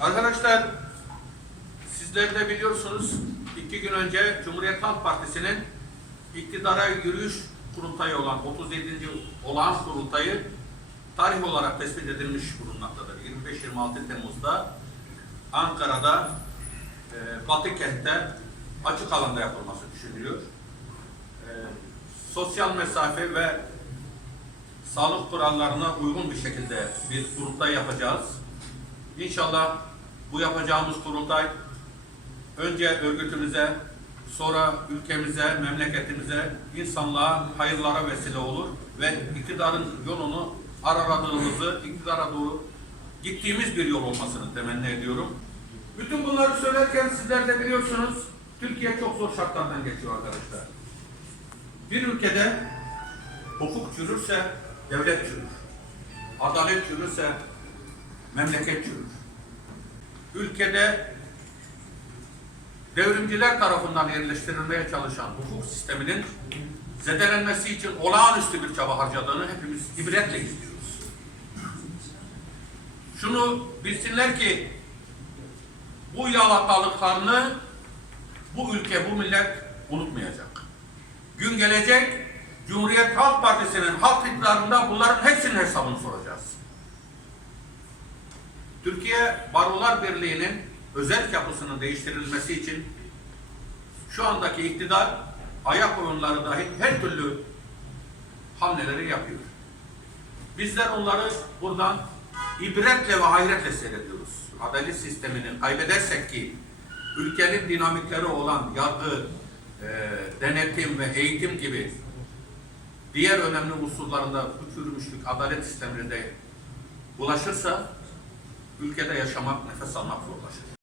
Arkadaşlar sizler de biliyorsunuz iki gün önce Cumhuriyet Halk Partisi'nin iktidara yürüyüş kurultayı olan 37. olağan kurultayı tarih olarak tespit edilmiş bulunmaktadır. 25-26 Temmuz'da Ankara'da e, Batı kentte açık alanda yapılması düşünülüyor. E, sosyal mesafe ve sağlık kurallarına uygun bir şekilde bir kurultay yapacağız. İnşallah bu yapacağımız kurultay önce örgütümüze, sonra ülkemize, memleketimize, insanlığa hayırlara vesile olur ve iktidarın yolunu araladığımızı, iktidara doğru gittiğimiz bir yol olmasını temenni ediyorum. Bütün bunları söylerken sizler de biliyorsunuz Türkiye çok zor şartlardan geçiyor arkadaşlar. Bir ülkede hukuk çürürse devlet çürür. Adalet çürürse memleket çürür. Ülkede devrimciler tarafından yerleştirilmeye çalışan hukuk sisteminin zedelenmesi için olağanüstü bir çaba harcadığını hepimiz ibretle izliyoruz. Şunu bilsinler ki bu yalakalıklarını bu ülke, bu millet unutmayacak. Gün gelecek, Cumhuriyet Halk Partisi'nin halk iktidarında bunların hepsinin hesabını soracağız. Türkiye Barolar Birliği'nin özel yapısının değiştirilmesi için şu andaki iktidar ayak oyunları dahil her türlü hamleleri yapıyor. Bizler onları buradan ibretle ve hayretle seyrediyoruz. Adalet sistemini kaybedersek ki ülkenin dinamikleri olan yargı, e, denetim ve eğitim gibi diğer önemli unsurlarında bu çürümüşlük adalet sistemine de bulaşırsa ülkede yaşamak, nefes almak zorlaşır.